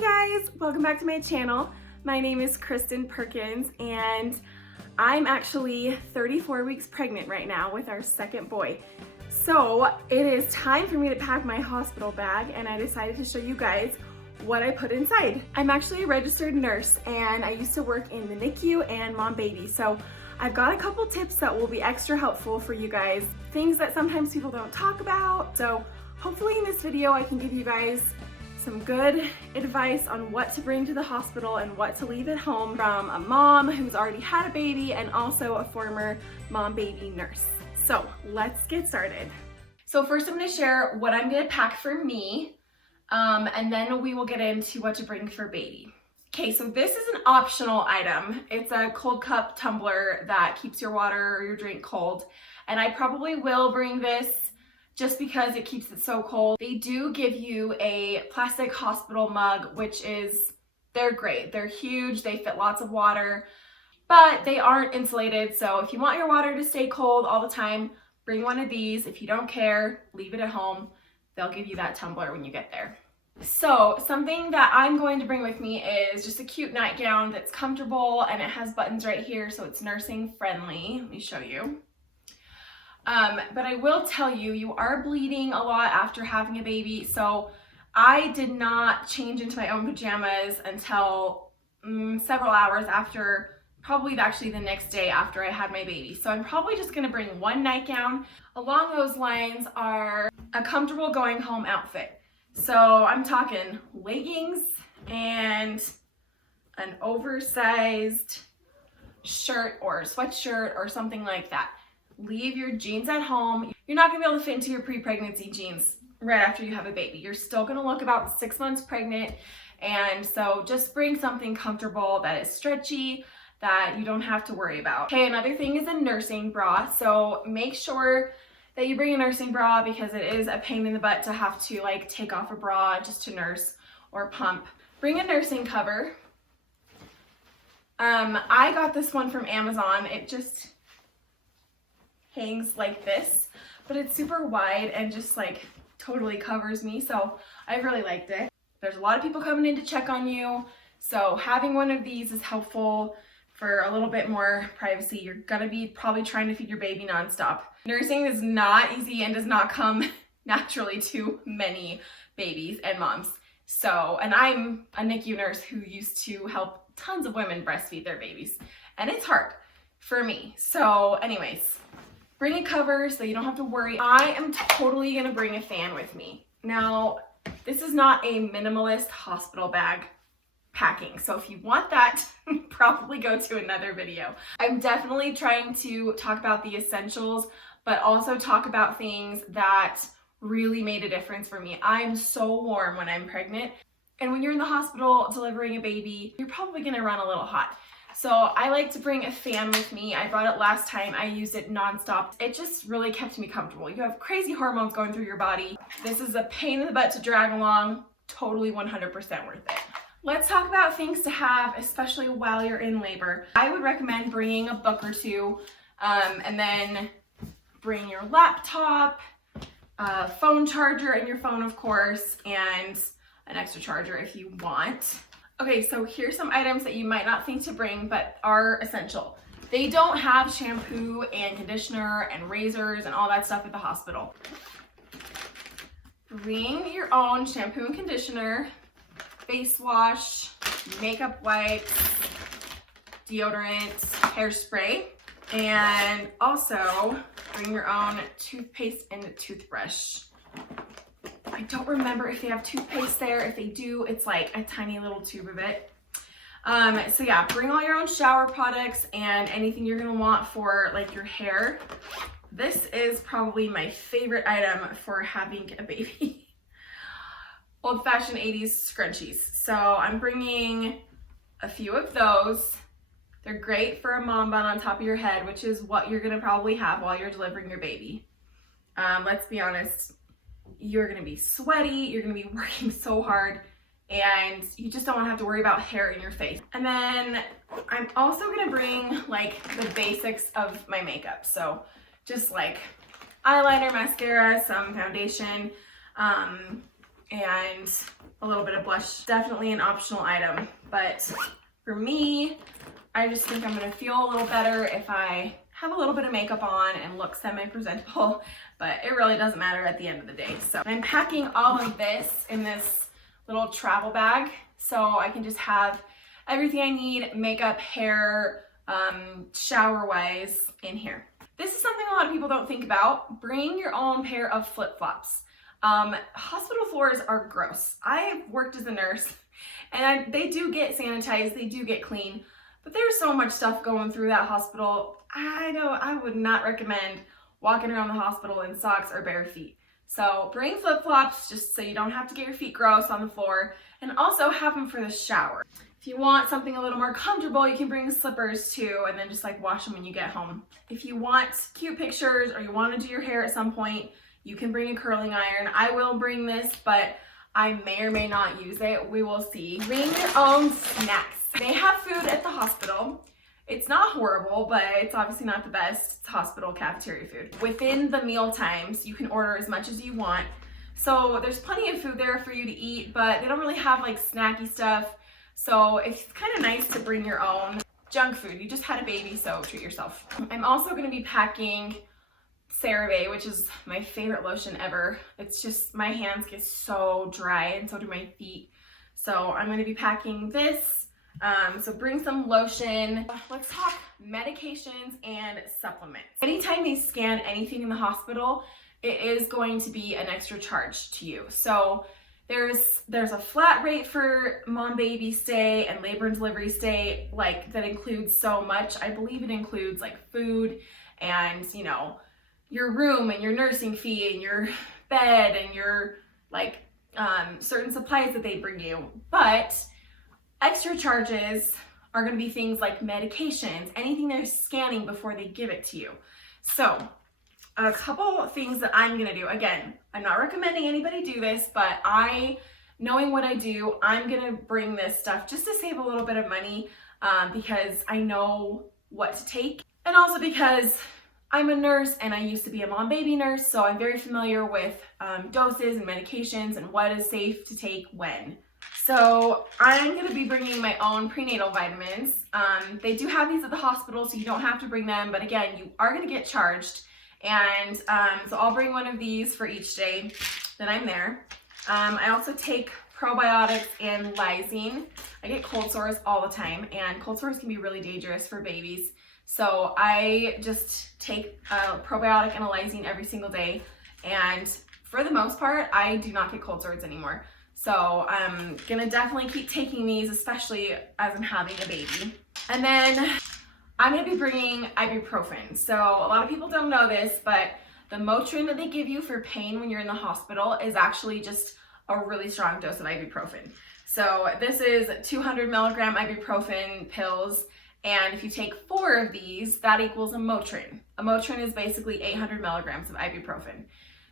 Hey guys, welcome back to my channel. My name is Kristen Perkins and I'm actually 34 weeks pregnant right now with our second boy. So it is time for me to pack my hospital bag and I decided to show you guys what I put inside. I'm actually a registered nurse and I used to work in the NICU and mom baby. So I've got a couple tips that will be extra helpful for you guys. Things that sometimes people don't talk about. So hopefully in this video I can give you guys some good advice on what to bring to the hospital and what to leave at home from a mom who's already had a baby and also a former mom baby nurse. So let's get started. So first I'm going to share what I'm going to pack for me and then we will get into what to bring for baby. Okay, so this is an optional item. It's a cold cup tumbler that keeps your water or your drink cold, and I probably will bring this just because it keeps it so cold. They do give you a plastic hospital mug, which they're great. They're huge, they fit lots of water, but they aren't insulated. So if you want your water to stay cold all the time, bring one of these. If you don't care, leave it at home. They'll give you that tumbler when you get there. So something that I'm going to bring with me is just a cute nightgown that's comfortable and it has buttons right here, so it's nursing friendly. Let me show you. But I will tell you, you are bleeding a lot after having a baby, so I did not change into my own pajamas until several hours after, probably actually the next day after I had my baby. So I'm probably just going to bring one nightgown. Along those lines are a comfortable going home outfit. So I'm talking leggings and an oversized shirt or sweatshirt or something like that. Leave your jeans at home. You're not gonna be able to fit into your pre-pregnancy jeans right after you have a baby. You're still gonna look about 6 months pregnant, and so just bring something comfortable that is stretchy, that you don't have to worry about. Okay, another thing is a nursing bra. So make sure that you bring a nursing bra because it is a pain in the butt to have to like take off a bra just to nurse or pump. Bring a nursing cover. I got this one from Amazon. It just hangs like this, but it's super wide and just like totally covers me, so I really liked it. There's a lot of people coming in to check on you, so having one of these is helpful for a little bit more privacy. You're gonna be probably trying to feed your baby nonstop. Nursing is not easy and does not come naturally to many babies and moms. So, and I'm a NICU nurse who used to help tons of women breastfeed their babies, and it's hard for me. So anyways, bring a cover so you don't have to worry. I am totally gonna bring a fan with me. Now, this is not a minimalist hospital bag packing, so if you want that, probably go to another video. I'm definitely trying to talk about the essentials, but also talk about things that really made a difference for me. I'm so warm when I'm pregnant, and when you're in the hospital delivering a baby, you're probably gonna run a little hot. So I like to bring a fan with me. I brought it last time. I used it nonstop. It just really kept me comfortable. You have crazy hormones going through your body. This is a pain in the butt to drag along. Totally 100% worth it. Let's talk about things to have, especially while you're in labor. I would recommend bringing a book or two, and then bring your laptop, a phone charger and your phone, of course, and an extra charger if you want. Okay, so here's some items that you might not think to bring, but are essential. They don't have shampoo and conditioner and razors and all that stuff at the hospital. Bring your own shampoo and conditioner, face wash, makeup wipes, deodorant, hairspray, and also bring your own toothpaste and a toothbrush. I don't remember if they have toothpaste there. If they do, it's like a tiny little tube of it. So yeah, bring all your own shower products and anything you're gonna want for like your hair. This is probably my favorite item for having a baby. Old-fashioned 80s scrunchies. So I'm bringing a few of those. They're great for a mom bun on top of your head, which is what you're gonna probably have while you're delivering your baby. Let's be honest, you're gonna be sweaty, you're gonna be working so hard, and you just don't wanna have to worry about hair in your face. And then I'm also gonna bring like the basics of my makeup. So just like eyeliner, mascara, some foundation, and a little bit of blush. Definitely an optional item, but for me, I just think I'm gonna feel a little better if I have a little bit of makeup on and look semi-presentable, but it really doesn't matter at the end of the day. So I'm packing all of this in this little travel bag so I can just have everything I need, makeup, hair, shower-wise in here. This is something a lot of people don't think about. Bring your own pair of flip-flops. Hospital floors are gross. I've worked as a nurse and they do get sanitized, they do get clean, but there's so much stuff going through that hospital. I would not recommend walking around the hospital in socks or bare feet. So bring flip-flops just so you don't have to get your feet gross on the floor, and also have them for the shower. If you want something a little more comfortable, you can bring slippers too, and then just like wash them when you get home. If you want cute pictures or you want to do your hair at some point, you can bring a curling iron. I will bring this, but I may or may not use it. We will see. Bring your own snacks. They have food at the hospital. It's not horrible, but it's obviously not the best. It's hospital cafeteria food. Within the meal times, you can order as much as you want. So there's plenty of food there for you to eat, but they don't really have like snacky stuff. So it's kind of nice to bring your own junk food. You just had a baby, so treat yourself. I'm also gonna be packing CeraVe, which is my favorite lotion ever. It's just, my hands get so dry and so do my feet. So I'm gonna be packing this. So bring some lotion. Let's talk medications and supplements. Anytime they scan anything in the hospital, it is going to be an extra charge to you. So there's a flat rate for mom baby stay and labor and delivery stay, like that includes so much. I believe it includes like food and, you know, your room and your nursing fee and your bed and your like certain supplies that they bring you. But extra charges are going to be things like medications, anything they're scanning before they give it to you. So a couple things that I'm going to do. Again, I'm not recommending anybody do this, but knowing what I do, I'm going to bring this stuff just to save a little bit of money because I know what to take. And also because I'm a nurse and I used to be a mom baby nurse, so I'm very familiar with doses and medications and what is safe to take when. So I'm going to be bringing my own prenatal vitamins. They do have these at the hospital, so you don't have to bring them, but again, you are going to get charged. And so I'll bring one of these for each day that I'm there. I also take probiotics and lysine. I get cold sores all the time, and cold sores can be really dangerous for babies. So I just take a probiotic and a lysine every single day, and for the most part, I do not get cold sores anymore. So I'm gonna definitely keep taking these, especially as I'm having a baby. And then I'm gonna be bringing ibuprofen. So a lot of people don't know this, but the Motrin that they give you for pain when you're in the hospital is actually just a really strong dose of ibuprofen. So this is 200 milligram ibuprofen pills. And if you take 4 of these, that equals a Motrin. A Motrin is basically 800 milligrams of ibuprofen.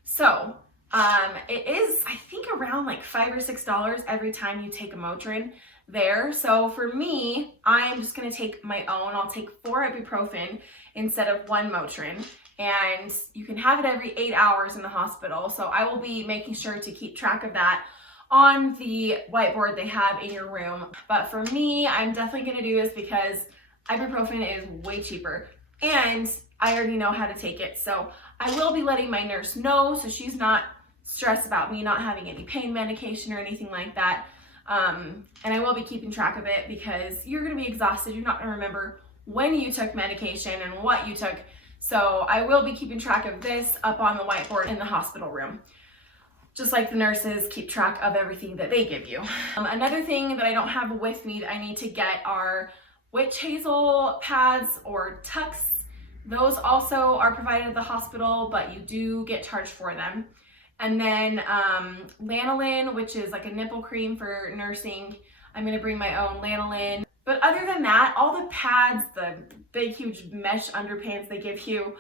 So it is, I think, around like $5 or $6 every time you take a Motrin there. So for me, I'm just going to take my own. I'll take 4 ibuprofen instead of 1 Motrin. And you can have it every 8 hours in the hospital. So I will be making sure to keep track of that on the whiteboard they have in your room. But for me, I'm definitely going to do this because ibuprofen is way cheaper and I already know how to take it. So I will be letting my nurse know so she's not stressed about me not having any pain medication or anything like that. And I will be keeping track of it because you're going to be exhausted. You're not going to remember when you took medication and what you took. So I will be keeping track of this up on the whiteboard in the hospital room, just like the nurses keep track of everything that they give you. Another thing that I don't have with me that I need to get are witch hazel pads or tucks. Those also are provided at the hospital, but you do get charged for them. And then lanolin, which is like a nipple cream for nursing. I'm gonna bring my own lanolin. But other than that, all the pads, the big, huge mesh underpants they give you,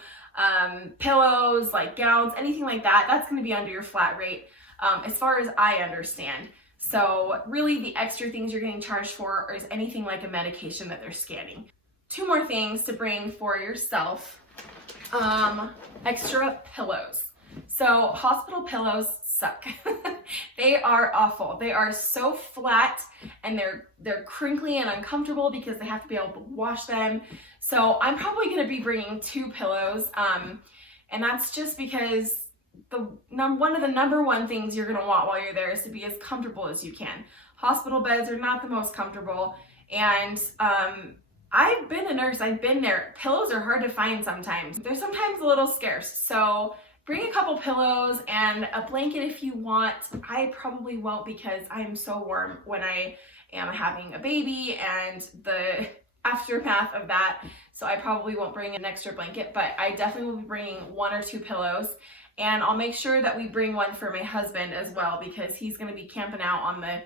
pillows, like gowns, anything like that, that's gonna be under your flat rate, as far as I understand. So really the extra things you're getting charged for is anything like a medication that they're scanning. 2 more things to bring for yourself. Extra pillows. So hospital pillows suck. They are awful. They are so flat and they're crinkly and uncomfortable because they have to be able to wash them. So I'm probably going to be bringing 2 pillows. And that's just because one of the number one things you're going to want while you're there is to be as comfortable as you can. Hospital beds are not the most comfortable. And I've been a nurse, I've been there. Pillows are hard to find sometimes. They're sometimes a little scarce. So bring a couple pillows and a blanket if you want. I probably won't because I'm so warm when I am having a baby and the aftermath of that. So I probably won't bring an extra blanket, but I definitely will be bringing 1 or 2 pillows. And I'll make sure that we bring one for my husband as well because he's gonna be camping out on the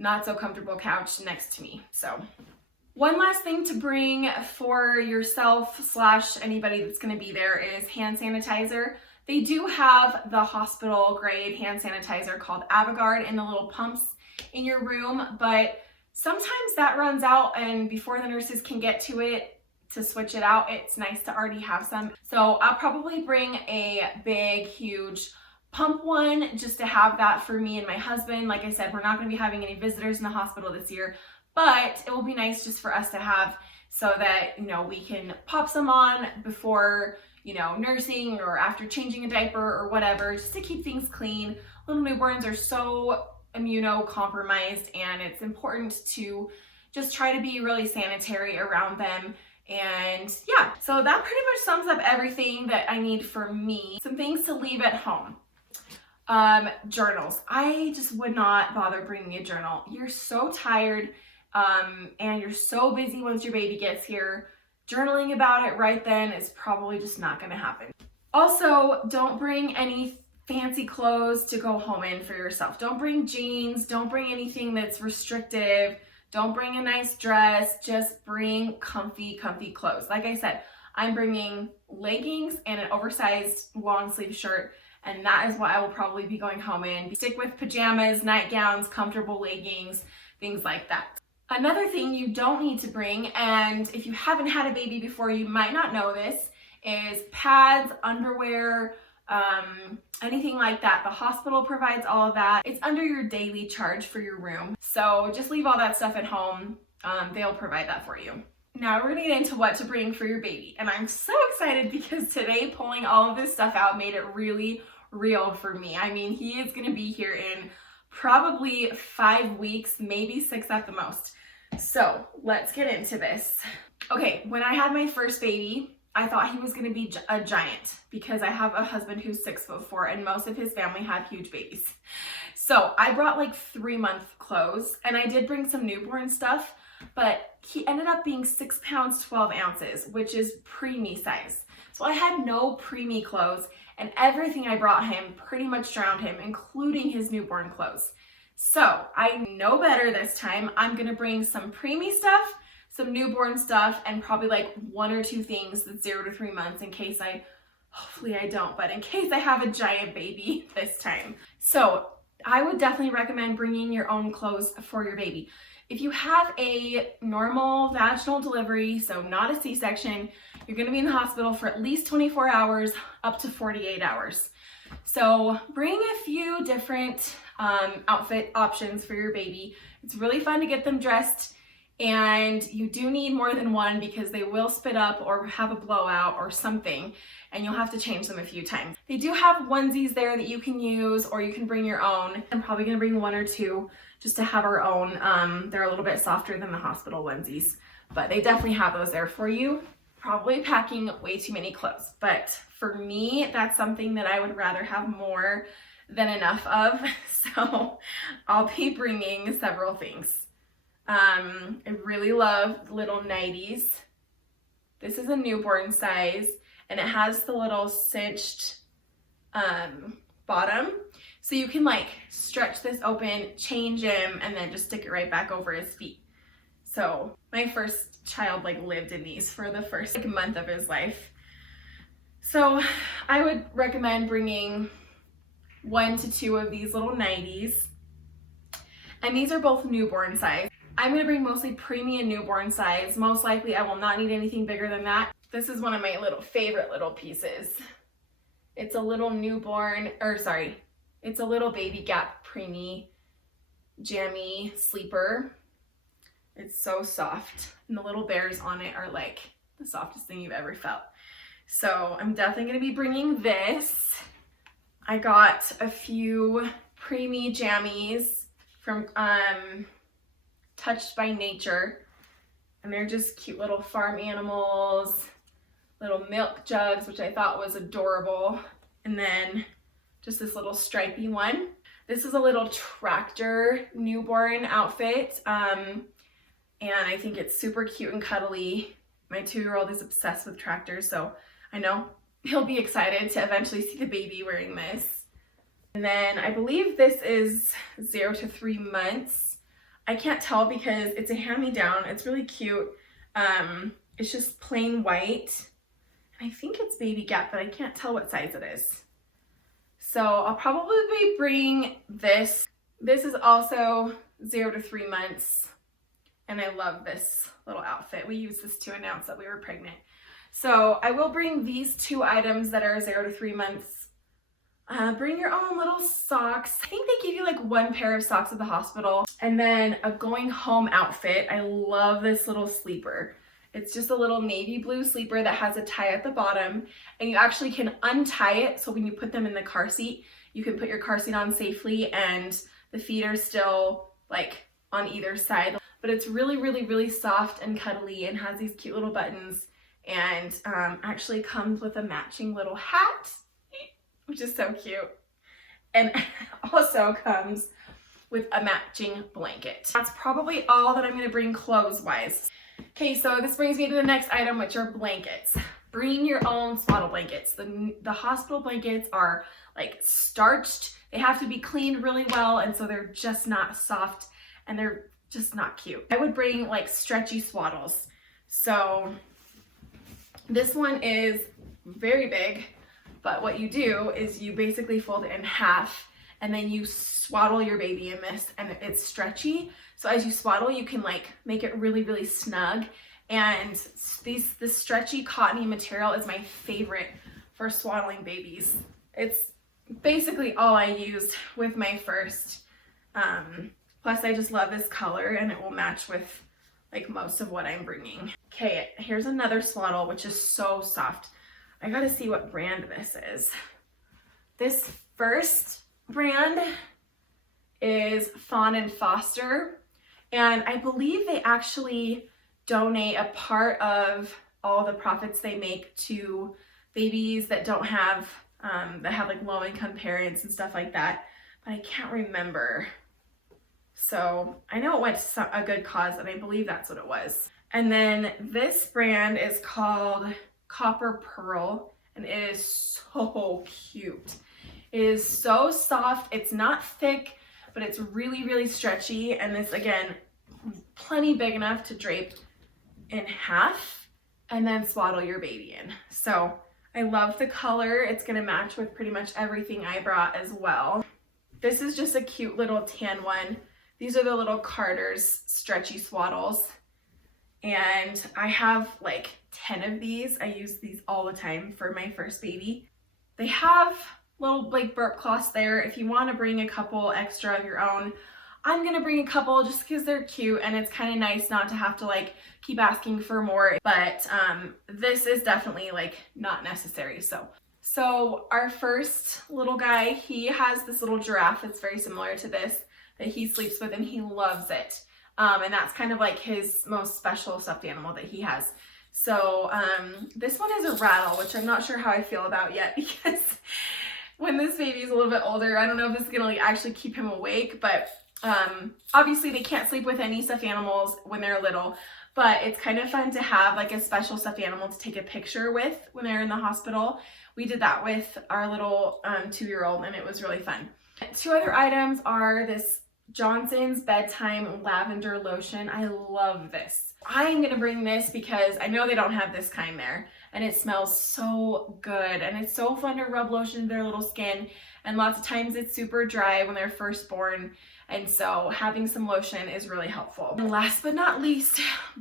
not so comfortable couch next to me. So one last thing to bring for yourself / anybody that's gonna be there is hand sanitizer. They do have the hospital grade hand sanitizer called Avogard in the little pumps in your room, but sometimes that runs out and before the nurses can get to it to switch it out, it's nice to already have some. So I'll probably bring a big, huge pump one just to have that for me and my husband. Like I said, we're not gonna be having any visitors in the hospital this year, but it will be nice just for us to have so that, you know, we can pop some on before, you know, nursing or after changing a diaper or whatever, just to keep things clean. Little newborns are so immunocompromised and it's important to just try to be really sanitary around them. And yeah, so that pretty much sums up everything that I need for me. Some things to leave at home. Journals. I just would not bother bringing a journal. You're so tired and you're so busy once your baby gets here. Journaling about it right then is probably just not going to happen. Also, don't bring any fancy clothes to go home in for yourself. Don't bring jeans. Don't bring anything that's restrictive. Don't bring a nice dress. Just bring comfy clothes. Like I said, I'm bringing leggings and an oversized long sleeve shirt, and that is what I will probably be going home in. Stick with pajamas, nightgowns, comfortable leggings, things like that. Another thing you don't need to bring, and if you haven't had a baby before, you might not know this, is pads, underwear, anything like that. The hospital provides all of that. It's under your daily charge for your room. So just leave all that stuff at home. They'll provide that for you. Now we're gonna get into what to bring for your baby. And I'm so excited because today pulling all of this stuff out made it really real for me. I mean, he is gonna be here in probably 5 weeks, maybe 6 at the most. So let's get into this. Okay, when I had my first baby, I thought he was gonna be a giant because I have a husband who's 6'4" and most of his family had huge babies. So I brought like 3-month clothes and I did bring some newborn stuff, but he ended up being 6 pounds, 12 ounces, which is preemie size. So I had no preemie clothes and everything I brought him pretty much drowned him, including his newborn clothes. So I know better this time. I'm gonna bring some preemie stuff, some newborn stuff, and probably like 1 or 2 things that's 0 to 3 months in case hopefully I don't, but in case I have a giant baby this time. So I would definitely recommend bringing your own clothes for your baby. If you have a normal vaginal delivery, so not a C-section, you're gonna be in the hospital for at least 24 hours, up to 48 hours. So bring a few different outfit options for your baby. It's really fun to get them dressed, and you do need more than one because they will spit up or have a blowout or something, and you'll have to change them a few times. They do have onesies there that you can use, or you can bring your own. I'm probably gonna bring 1 or 2 just to have our own. They're a little bit softer than the hospital onesies, but they definitely have those there for you. Probably packing way too many clothes, but for me, that's something that I would rather have more than enough of. So I'll be bringing several things. I really love little nighties. This is a newborn size and it has the little cinched bottom. So you can like stretch this open, change him, and then just stick it right back over his feet. So my first child like lived in these for the first like month of his life. So I would recommend bringing 1 to 2 of these little nighties. And these are both newborn size. I'm gonna bring mostly preemie and newborn size. Most likely I will not need anything bigger than that. This is one of my favorite little pieces. It's a little newborn, or sorry, It's a little Baby Gap preemie jammy sleeper. It's so soft, and the little bears on it are like the softest thing you've ever felt. So I'm definitely gonna be bringing this. I got a few preemie jammies from Touched by Nature, and they're just cute little farm animals, little milk jugs, which I thought was adorable, and then just this little stripy one. This is a little tractor newborn outfit, and I think it's super cute and cuddly. My 2-year-old is obsessed with tractors, so I know he'll be excited to eventually see the baby wearing this. And then I believe this is 0 to 3 months. I can't tell because it's a hand-me-down. It's really cute. It's just plain white. And I think it's Baby Gap, but I can't tell what size it is. So I'll probably bring this. This is also 0 to 3 months. And I love this little outfit. We used this to announce that we were pregnant. So I will bring these 2 items that are 0 to 3 months. Bring your own little socks. I think they give you like 1 pair of socks at the hospital. And then a going home outfit. I love this little sleeper. It's just a little navy blue sleeper that has a tie at the bottom, and you actually can untie it, so when you put them in the car seat, you can put your car seat on safely and the feet are still like on either side. But it's really, really, really soft and cuddly and has these cute little buttons, and actually comes with a matching little hat, which is so cute, and also comes with a matching blanket. That's probably all that I'm going to bring clothes-wise. Okay, so this brings me to the next item, which are blankets. Bring your own swaddle blankets. The hospital blankets are like starched. They have to be cleaned really well, and so they're just not soft, and they're just not cute. I would bring like stretchy swaddles. So this one is very big, but what you do is you basically fold it in half, and then you swaddle your baby in this, and it's stretchy. So as you swaddle, you can like make it really, really snug. And this stretchy cottony material is my favorite for swaddling babies. It's basically all I used with my first. Plus I just love this color, and it will match with like most of what I'm bringing. Okay, here's another swaddle, which is so soft. I gotta see what brand this is. This first brand is Fawn and Foster, and I believe they actually donate a part of all the profits they make to babies that don't have that have like low-income parents and stuff like that, but I can't remember. So I know it went to a good cause, and I believe that's what it was. And then this brand is called Copper Pearl, and it is so cute. It is so soft. It's not thick, but it's really, really stretchy. And this, again, plenty big enough to drape in half and then swaddle your baby in. So I love the color. It's gonna match with pretty much everything I brought as well. This is just a cute little tan one. These are the little Carter's stretchy swaddles. And I have like 10 of these. I use these all the time for my first baby. They have little like burp cloths there if you want to bring a couple extra of your own. I'm gonna bring a couple just because they're cute, and it's kind of nice not to have to like keep asking for more, but this is definitely like not necessary. So our first little guy, he has this little giraffe that's very similar to this that he sleeps with, and he loves it. And that's kind of like his most special stuffed animal that he has. So this one is a rattle, which I'm not sure how I feel about yet, because when this baby is a little bit older, I don't know if this is gonna like actually keep him awake, but obviously they can't sleep with any stuffed animals when they're little, but it's kind of fun to have like a special stuffed animal to take a picture with when they're in the hospital. We did that with our little 2-year-old, and it was really fun. 2 other items are this Johnson's Bedtime Lavender Lotion. I love this. I'm gonna bring this because I know they don't have this kind there, and it smells so good, and it's so fun to rub lotion into their little skin, and lots of times it's super dry when they're first born, and so having some lotion is really helpful. And last but not least,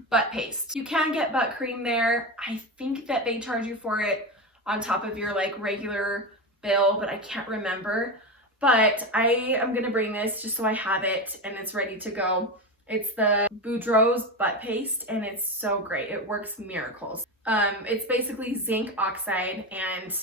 butt paste. You can get butt cream there. I think that they charge you for it on top of your like regular bill, but I can't remember. but I am gonna bring this just so I have it and it's ready to go. It's the Boudreaux's butt paste and it's so great. It works miracles. It's basically zinc oxide and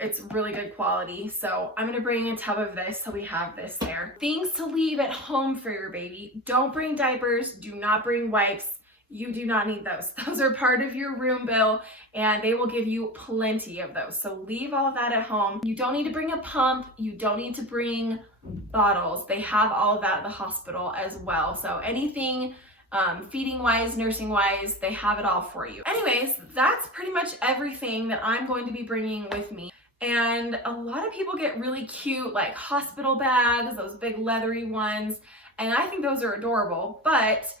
it's really good quality. So I'm gonna bring a tub of this so we have this there. Things to leave at home for your baby. Don't bring diapers, do not bring wipes. You do not need those. Those are part of your room bill and they will give you plenty of those. So leave all of that at home. You don't need to bring a pump. You don't need to bring bottles. They have all of that at the hospital as well. So anything feeding wise, nursing wise, they have it all for you. Anyways, that's pretty much everything that I'm going to be bringing with me. And a lot of people get really cute like hospital bags, those big leathery ones. And I think those are adorable, but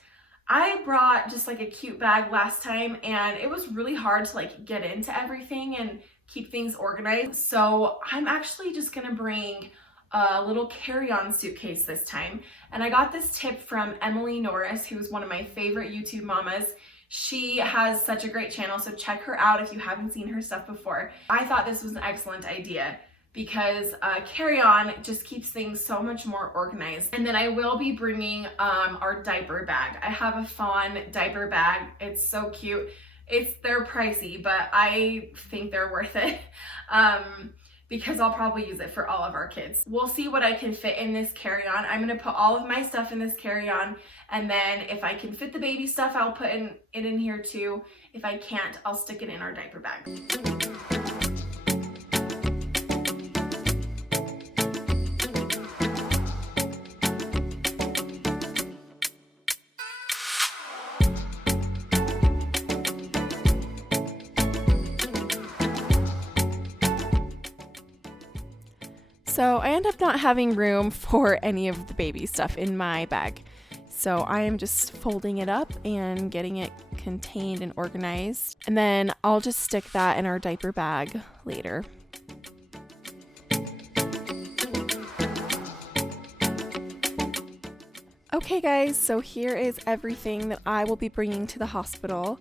I brought just like a cute bag last time and it was really hard to like get into everything and keep things organized. So I'm actually just gonna bring a little carry-on suitcase this time. And I got this tip from Emily Norris, who's one of my favorite YouTube mamas. She has such a great channel, so check her out if you haven't seen her stuff before. I thought this was an excellent idea because carry-on just keeps things so much more organized. And then I will be bringing our diaper bag. I have a fawn diaper bag. It's so cute. They're pricey, but I think they're worth it because I'll probably use it for all of our kids. We'll see what I can fit in this carry-on. I'm gonna put all of my stuff in this carry-on, and then if I can fit the baby stuff, I'll put it in here too. If I can't, I'll stick it in our diaper bag. So I end up not having room for any of the baby stuff in my bag. So I am just folding it up and getting it contained and organized. And then I'll just stick that in our diaper bag later. Okay guys, so here is everything that I will be bringing to the hospital.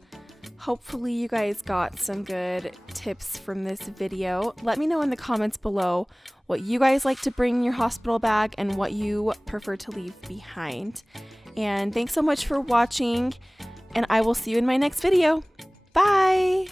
Hopefully you guys got some good tips from this video. Let me know in the comments below what you guys like to bring in your hospital bag and what you prefer to leave behind. And thanks so much for watching, and I will see you in my next video. Bye!